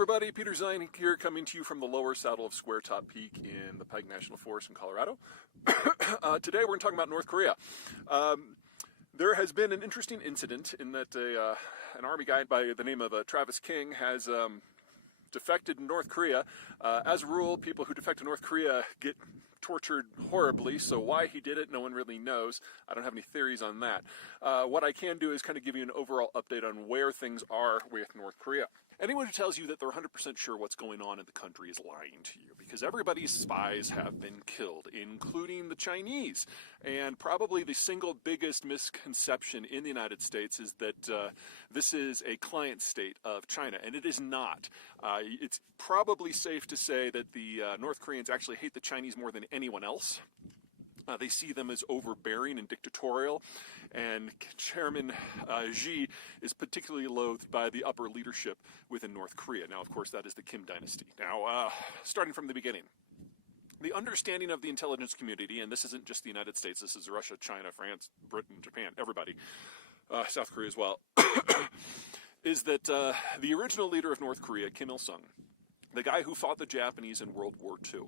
everybody, Peter Zeihan here, coming to you from the lower saddle of Square Top Peak in the Pike National Forest in Colorado. Today we're going to talk about North Korea. There has been an interesting incident in that an army guy by the name of Travis King has defected in North Korea. As a rule, people who defect to North Korea get tortured horribly, so why he did it, no one really knows. I don't have any theories on that. What I can do is kind of give you an overall update on where things are with North Korea. Anyone who tells you that they're 100% sure what's going on in the country is lying to you, because everybody's spies have been killed, including the Chinese. And probably the single biggest misconception in the United States is that this is a client state of China, and it is not. It's probably safe to say that the North Koreans actually hate the Chinese more than anyone else. They see them as overbearing and dictatorial, and Chairman Xi is particularly loathed by the upper leadership within North Korea. Now, of course, that is the Kim dynasty. Now, starting from the beginning, the understanding of the intelligence community, and this isn't just the United States, this is Russia, China, France, Britain, Japan, everybody, South Korea as well, is that the original leader of North Korea, Kim Il-sung, the guy who fought the Japanese in World War II,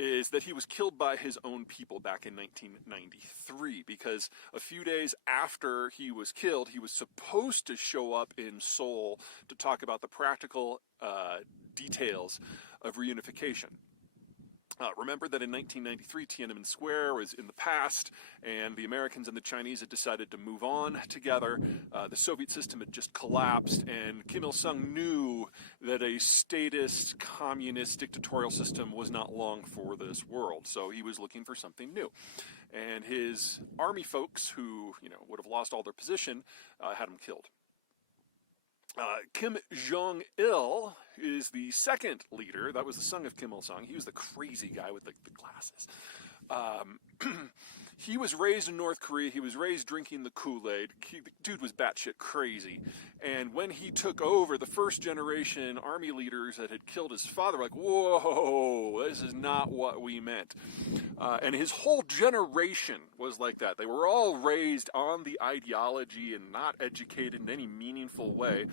is that he was killed by his own people back in 1993, because a few days after he was killed, he was supposed to show up in Seoul to talk about the practical details of reunification. Remember that in 1993, Tiananmen Square was in the past, and the Americans and the Chinese had decided to move on together. The Soviet system had just collapsed, and Kim Il-sung knew that a statist, communist, dictatorial system was not long for this world, so he was looking for something new. And his army folks, who would have lost all their position, had him killed. Kim Jong-il is the second leader. That was the son of Kim Il-sung. He was the crazy guy with the glasses. He was raised in North Korea. He was raised drinking the Kool-Aid. The dude was batshit crazy. And when he took over, the first generation army leaders that had killed his father were like, whoa, this is not what we meant. And his whole generation was like that. They were all raised on the ideology and not educated in any meaningful way.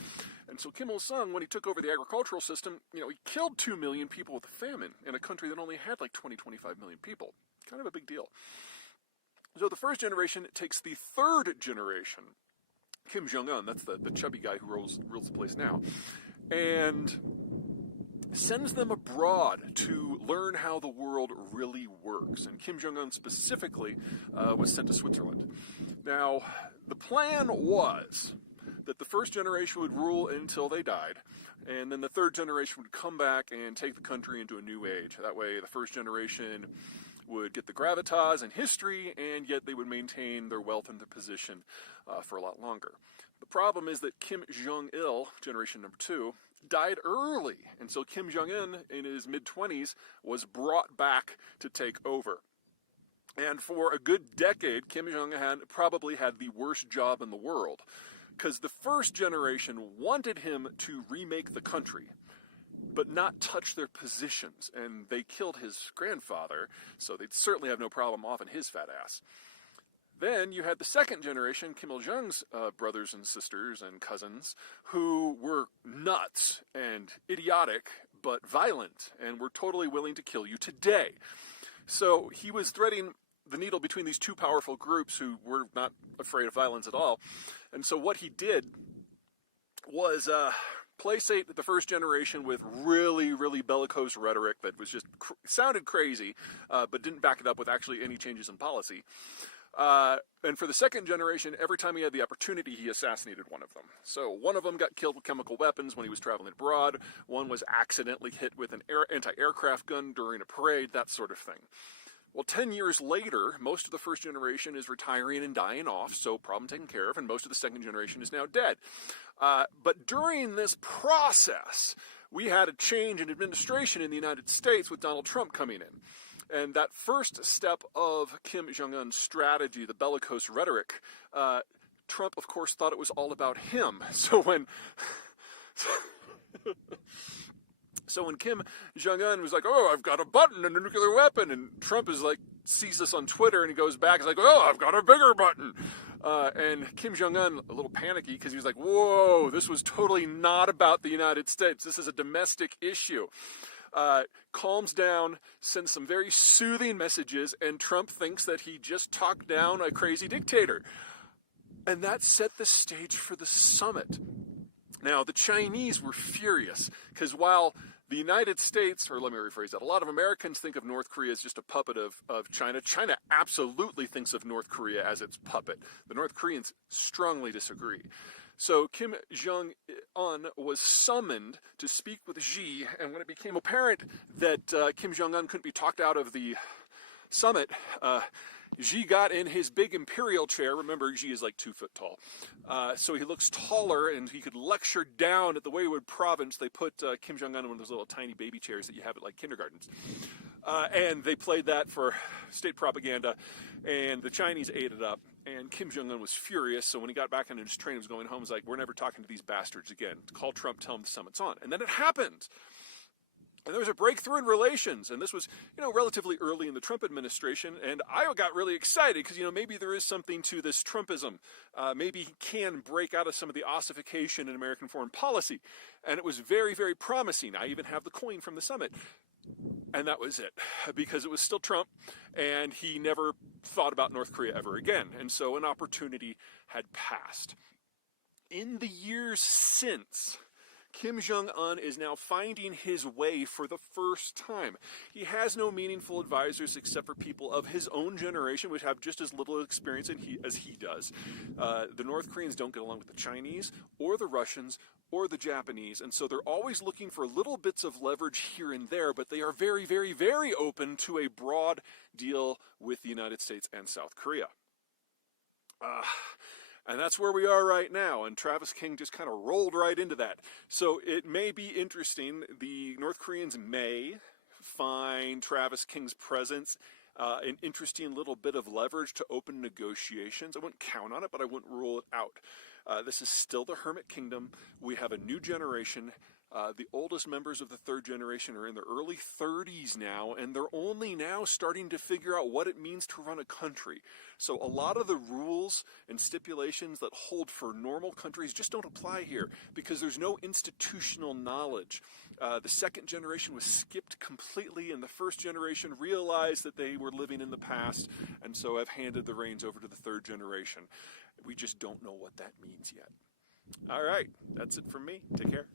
And so Kim Il-sung, when he took over the agricultural system, he killed 2 million people with the famine in a country that only had like 20-25 million people. Kind of a big deal. So the first generation takes the third generation, Kim Jong-un, that's the chubby guy who rules the place now, and sends them abroad to learn how the world really works. And Kim Jong-un specifically was sent to Switzerland. Now, the plan was that the first generation would rule until they died, and then the third generation would come back and take the country into a new age. That way, the first generation would get the gravitas and history, and yet they would maintain their wealth and their position for a lot longer. The problem is that Kim Jong-il, generation number 2, died early, and so Kim Jong-un, in his mid-20s, was brought back to take over. And for a good decade, Kim Jong-un probably had the worst job in the world, because the first generation wanted him to remake the country, but not touch their positions, and they killed his grandfather, so they'd certainly have no problem offing his fat ass. Then you had the second generation, Kim Il-sung's brothers and sisters and cousins, who were nuts and idiotic, but violent, and were totally willing to kill you today. So he was threading the needle between these two powerful groups who were not afraid of violence at all. And so what he did was placate the first generation with really, really bellicose rhetoric that was just sounded crazy, but didn't back it up with actually any changes in policy. And for the second generation, every time he had the opportunity, he assassinated one of them. So one of them got killed with chemical weapons when he was traveling abroad. One was accidentally hit with an anti-aircraft gun during a parade, that sort of thing. Well, 10 years later, most of the first generation is retiring and dying off, so problem taken care of, and most of the second generation is now dead. But during this process, we had a change in administration in the United States with Donald Trump coming in. And that first step of Kim Jong-un's strategy, the bellicose rhetoric, Trump, of course, thought it was all about him. So when Kim Jong-un was like, oh, I've got a button and a nuclear weapon, and Trump is like, sees this on Twitter and he goes back, he's like, oh, I've got a bigger button. And Kim Jong-un, a little panicky because he was like, whoa, this was totally not about the United States. This is a domestic issue. Calms down, sends some very soothing messages, and Trump thinks that he just talked down a crazy dictator. And that set the stage for the summit. Now, the Chinese were furious because while the United States, or let me rephrase that, a lot of Americans think of North Korea as just a puppet of China. China absolutely thinks of North Korea as its puppet. The North Koreans strongly disagree. So Kim Jong-un was summoned to speak with Xi, and when it became apparent that Kim Jong-un couldn't be talked out of the summit, Xi got in his big imperial chair. Remember, Xi is like 2 foot tall. So he looks taller and he could lecture down at the Wayward province. They put Kim Jong-un in one of those little tiny baby chairs that you have at like kindergartens. And they played that for state propaganda, and the Chinese ate it up. And Kim Jong-un was furious, so when he got back into his train, he was going home, he was like, we're never talking to these bastards again. Call Trump, tell him the summit's on. And then it happened. And there was a breakthrough in relations, and this was, relatively early in the Trump administration, and I got really excited because, maybe there is something to this Trumpism. Maybe he can break out of some of the ossification in American foreign policy, and it was very, very promising. I even have the coin from the summit, and that was it, because it was still Trump, and he never thought about North Korea ever again, and so an opportunity had passed. In the years since, Kim Jong-un is now finding his way for the first time. He has no meaningful advisors except for people of his own generation, which have just as little experience as he does. The North Koreans don't get along with the Chinese or the Russians or the Japanese, and so they're always looking for little bits of leverage here and there, but they are very, very, very open to a broad deal with the United States and South Korea. And that's where we are right now, and Travis King just kind of rolled right into that. So it may be interesting. The North Koreans may find Travis King's presence an interesting little bit of leverage to open negotiations. I wouldn't count on it, but I wouldn't rule it out. This is still the Hermit Kingdom. We have a new generation. The oldest members of the third generation are in their early 30s now, and they're only now starting to figure out what it means to run a country. So a lot of the rules and stipulations that hold for normal countries just don't apply here because there's no institutional knowledge. The second generation was skipped completely, and the first generation realized that they were living in the past, and so have handed the reins over to the third generation. We just don't know what that means yet. All right, that's it from me. Take care.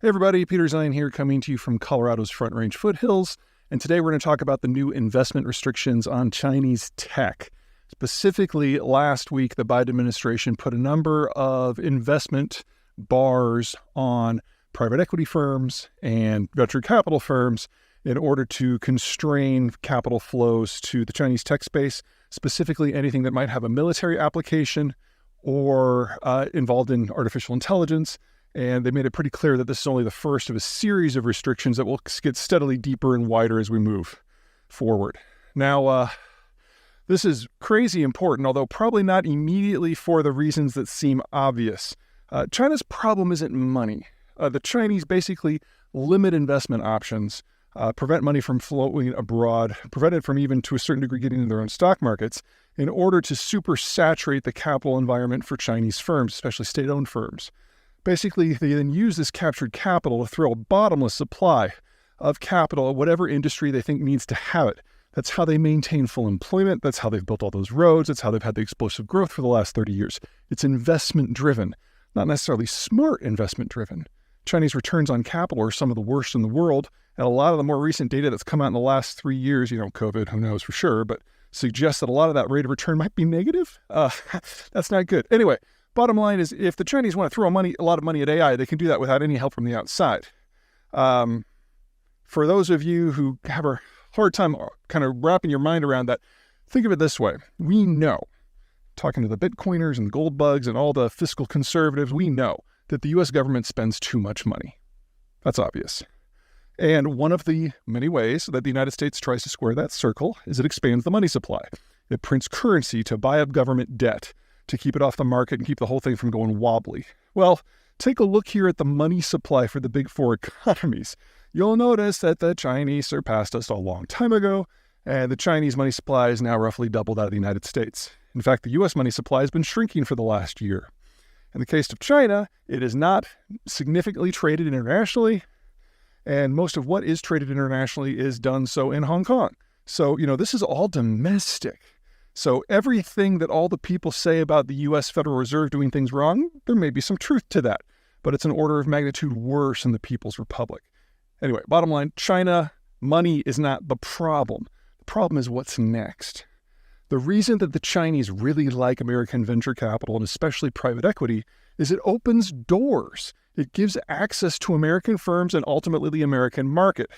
Hey everybody, Peter Zeihan here, coming to you from Colorado's Front Range foothills, and today we're going to talk about the new investment restrictions on Chinese tech. Specifically, last week the Biden administration put a number of investment bars on private equity firms and venture capital firms in order to constrain capital flows to the Chinese tech space, specifically anything that might have a military application or involved in artificial intelligence. And they made it pretty clear that this is only the first of a series of restrictions that will get steadily deeper and wider as we move forward. Now, this is crazy important, although probably not immediately for the reasons that seem obvious. China's problem isn't money. The Chinese basically limit investment options, prevent money from flowing abroad, prevent it from even to a certain degree getting into their own stock markets in order to supersaturate the capital environment for Chinese firms, especially state-owned firms. Basically, they then use this captured capital to throw a bottomless supply of capital at whatever industry they think needs to have it. That's how they maintain full employment. That's how they've built all those roads. That's how they've had the explosive growth for the last 30 years. It's investment-driven, not necessarily smart investment-driven. Chinese returns on capital are some of the worst in the world, and a lot of the more recent data that's come out in the last 3 years, COVID, who knows for sure, but suggests that a lot of that rate of return might be negative. That's not good. Anyway, bottom line is, if the Chinese want to throw a lot of money at AI, they can do that without any help from the outside. For those of you who have a hard time kind of wrapping your mind around that, think of it this way. We know, talking to the Bitcoiners and the gold bugs and all the fiscal conservatives, we know that the U.S. government spends too much money. That's obvious. And one of the many ways that the United States tries to square that circle is it expands the money supply. It prints currency to buy up government debt, to keep it off the market and keep the whole thing from going wobbly. Well, take a look here at the money supply for the big four economies. You'll notice that the Chinese surpassed us a long time ago, and the Chinese money supply is now roughly doubled that of the United States. In fact, the U.S. money supply has been shrinking for the last year. In the case of China, it is not significantly traded internationally, and most of what is traded internationally is done so in Hong Kong. So, this is all domestic. So everything that all the people say about the U.S. Federal Reserve doing things wrong, there may be some truth to that, but it's an order of magnitude worse in the People's Republic. Anyway, bottom line, China, money is not the problem. The problem is what's next. The reason that the Chinese really like American venture capital, and especially private equity, is it opens doors. It gives access to American firms and ultimately the American market.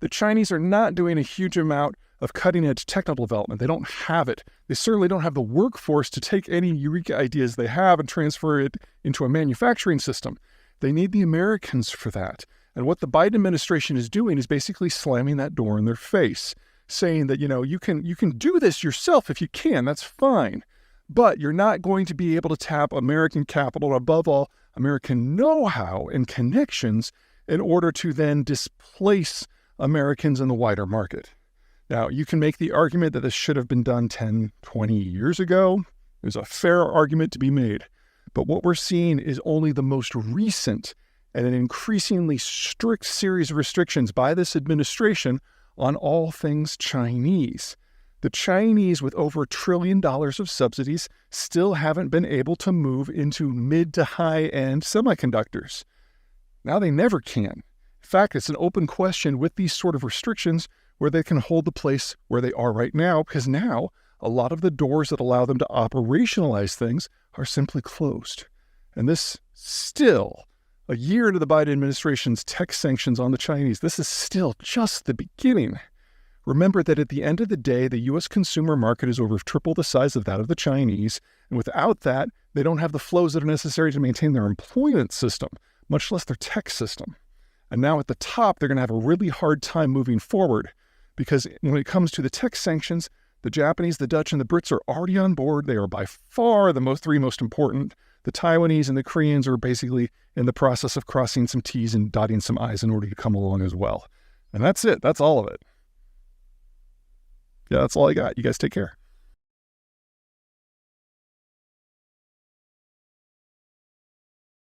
The Chinese are not doing a huge amount of cutting-edge technical development. They don't have it. They certainly don't have the workforce to take any eureka ideas they have and transfer it into a manufacturing system. They need the Americans for that. And what the Biden administration is doing is basically slamming that door in their face, saying that, you can do this yourself if you can, that's fine. But you're not going to be able to tap American capital, above all, American know-how and connections in order to then displace Americans in the wider market. Now, you can make the argument that this should have been done 10, 20 years ago. There's a fair argument to be made. But what we're seeing is only the most recent and an increasingly strict series of restrictions by this administration on all things Chinese. The Chinese, with over $1 trillion of subsidies, still haven't been able to move into mid to high-end semiconductors. Now they never can. In fact, it's an open question with these sort of restrictions where they can hold the place where they are right now, because now a lot of the doors that allow them to operationalize things are simply closed. And this still, a year into the Biden administration's tech sanctions on the Chinese, this is still just the beginning. Remember that at the end of the day, the U.S. consumer market is over triple the size of that of the Chinese, and without that, they don't have the flows that are necessary to maintain their employment system, much less their tech system. And now at the top, they're going to have a really hard time moving forward, because when it comes to the tech sanctions, the Japanese, the Dutch, and the Brits are already on board. They are by far the three most important. The Taiwanese and the Koreans are basically in the process of crossing some T's and dotting some I's in order to come along as well. And that's it. That's all of it. Yeah, that's all I got. You guys take care.